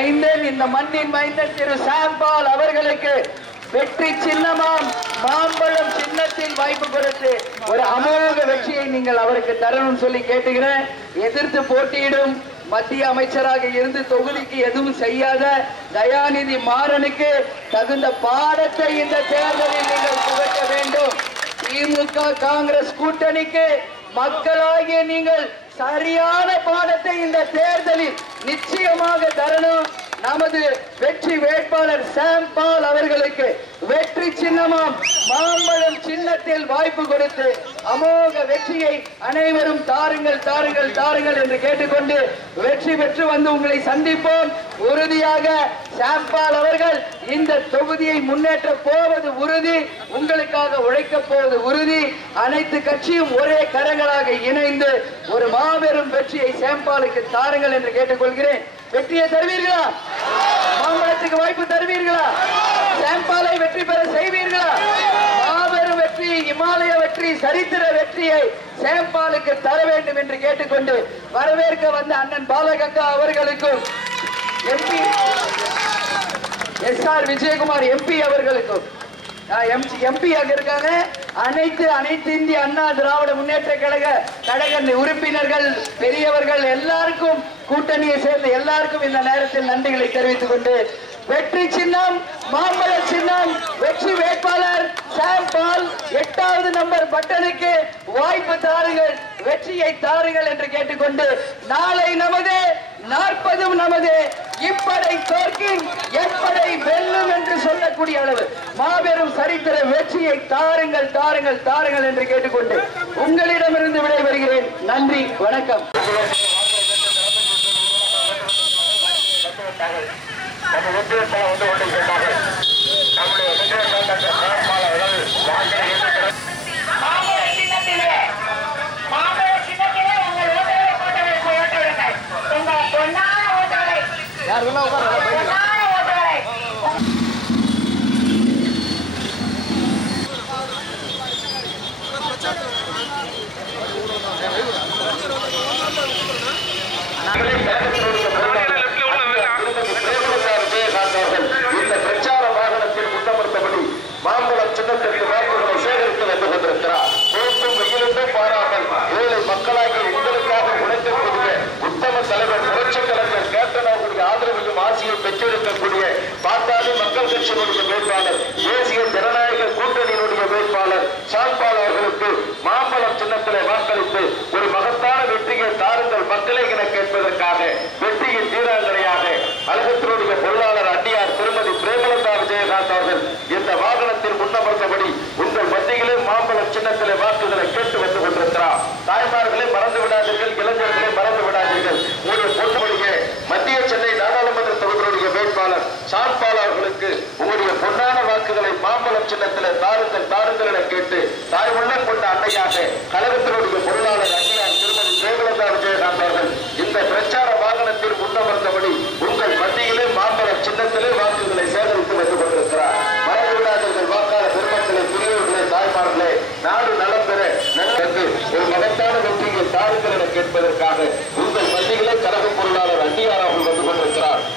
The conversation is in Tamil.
மைந்தன், இந்த மண்ணின் மைந்தன் திரு சாம் பால் அவர்களுக்கு வெற்றி சின்னமாம் மாம்பழம் சின்னத்தில் வாய்ப்பு கொடுத்து ஒரு அமோக வெற்றியை நீங்கள் அவருக்கு தரணும் சொல்லி கேட்டுக்கிறேன். எதிர்த்து போட்டியிடும் மத்திய அமைச்சராக இருந்து தொகுதிக்கு எதுவும் செய்யாத தயாநிதி மாறனுக்கு தகுந்த பாடத்தை இந்த தேர்தலில் நீங்கள் புகட்ட வேண்டும். திமுக காங்கிரஸ் கூட்டணிக்கு மக்களாகிய நீங்கள் சரியான பாடத்தை இந்த தேர்தலில் நிச்சயமாக தரணும். நமது வெற்றி வேட்பாளர் சாம் பால் அவர்களுக்கு வெற்றி சின்னமாம் மாம்பழம் சின்னத்தில் வாய்ப்பு கொடுத்து அமோக வெற்றியை அனைவரும் தாருங்கள் தாருங்கள் தாருங்கள் என்று கேட்டுக்கொண்டு வெற்றி பெற்று வந்து உங்களை சந்திப்போம். உறுதியாக சாம் பால் அவர்கள் இந்த தொகுதியை முன்னேற்ற போவது உறுதி, உங்களுக்காக உழைக்க போவது உறுதி. அனைத்து கட்சியும் ஒரே கரங்களாக இணைந்து ஒரு மாபெரும் வெற்றியை சாம் பாலுக்கு தாருங்கள் என்று கேட்டுக்கொள்கிறேன். வெற்றியை தருவீர்களா? மாம்பழத்துக்கு வாய்ப்பு தருவீர்களா? சாம் பாலை வெற்றி பெற செய்வீர்களா? மாபெரும் வெற்றி, இமாலய வெற்றி, சரித்திர வெற்றியை சாம் பாலுக்கு தர வேண்டும் என்று கேட்டுக்கொண்டு வரவேற்க வந்த அண்ணன் பாலகங்கா அவர்களுக்கும் எம்பி SR விஜயகுமார் எம்பி அவர்களுக்கும் எம்பி ஆக இருக்காங்க அனைத்து இந்திய அண்ணா திராவிட முன்னேற்ற கழக உறுப்பினர்கள், பெரியவர்கள் எல்லாருக்கும், கூட்டணியை சேர்ந்த எல்லாருக்கும் இந்த நேரத்தில் நன்றிகளை தெரிவித்துக் கொண்டு வெற்றி சின்னம் மாம்பழ சின்னம், வெற்றி வேட்பாளர் சாம் பால் 8வது நம்பர் பட்டனுக்கு வாய்ப்பு தாருங்கள், வெற்றியை தாருங்கள் என்று கேட்டுக்கொண்டு நாளை நமது 40 நமது இப்படை தோற்கின் எப்படை வெல்லும் என்று சொல்லக்கூடிய அளவு மாபெரும் சரித்திர வெற்றியை தாருங்கள் தாருங்கள் தாருங்கள் என்று கேட்டுக்கொண்டு உங்களிடமிருந்து விடைபெறுகிறேன். நன்றி, வணக்கம். இந்த பிரச்சார வாகனத்தில் முன்னமர்த்தபடி மாம்பழம் சின்னத்திற்கு வாக்குகளை சேகரித்து வந்து கொண்டிருக்கிறார். போட்டும் வெயிலும் பாராமல் ஏழை மக்களாகிய எங்களுக்காக உழைக்கக்கூடிய உத்தம தலைவர், புரட்சிக் கலைஞர் கேப்டன் அவர்களுடைய ஆதரவையும் ஆசையை பெற்றிருக்கக்கூடிய பாட்டாளி மக்கள் கட்சியினுடைய வேட்பாளர், தேசிய ஜனநாயக கூட்டணியினுடைய வேட்பாளர் சாம் பால் அவர்களுக்கு மாம்பழம் சின்னத்திலே வாக்களித்து ஒரு மகத்தான வெற்றியை தாருங்கள் மக்களே என கேட்பதற்காக வெற்றியின் தீராங்கரையாக கழகத்தினுடைய பொருளாளர் அடியார் திருமதி பிரேமலதா விஜயகாந்த் அவர்கள் இந்த வாகனத்தில் முன்னமர்த்தபடி உங்கள் மத்தியிலே மாம்பழம் சின்னத்திலே வாக்குகளை கேட்டு வந்து கொண்டிருக்கிறார். தாய்மார்களே மறந்து விடாதீர்கள், இளைஞர்களே மறந்து விடாதீர்கள். உங்களுடைய பொன்னமொழிய மத்திய சென்னை நாடாளுமன்ற தொகுதியினுடைய வேட்பாளர் சாம் பால் அவர்களுக்கு உங்களுடைய பொன்னான வாக்குகளை மாம்பழம் சின்னத்திலே தாருங்கள் தாருங்கள் என கேட்டு தாய் உள்ளம் கொண்ட அன்னையாக கழகத்தினுடைய பொருளாளர்